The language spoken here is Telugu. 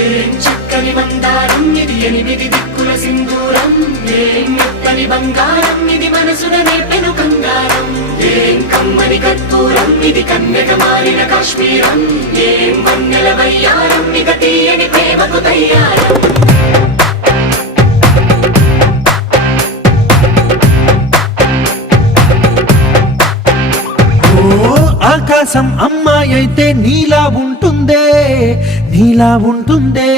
ఏం చక్కని మందారం ఇది ఎనిమిది దిక్కుల సింధూరం ఏం మెత్తని బంగారం ఇది మనసున నేర్పెను కంగారం ఏం కమ్మని కర్పూరం ఇది కన్యక మారిన కాశ్మీరం ఏం వన్నెల వయ్యారం ఇక తీయని ప్రేమకు తయ్యారం ఆకాశం అమ్మాయి అయితే నీలా ఉంటుందే నీలా ఉంటుందే